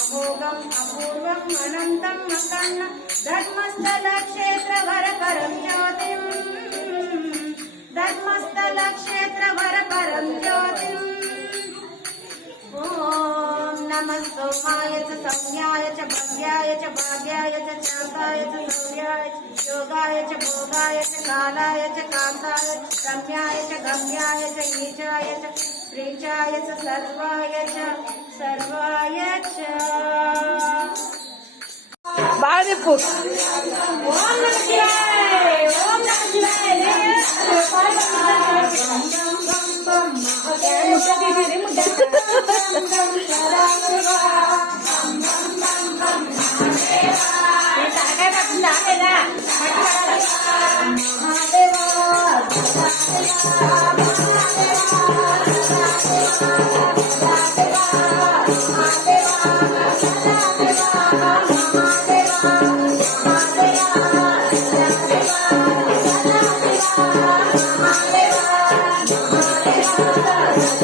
अमोघम् अपूर्वम् अनन्तम् अखण्ड धर्मस्थलक्षेत्रवरपरं ज्योतिम् धर्मस्थलक्षेत्रवरपरं ज्योतिम् ॐ नमः सोमाय च संज्ञाय च भव्याय च भाग्याय च चाकाय च सौर्याय च योगाय च भोगाय च कालाय च कान्ताय च रम्याय च गम्याय च ईशाय च प्रीचाय च सर्वाय च बाळपूर ओम नमः शिवाय ओम नमः शिवाय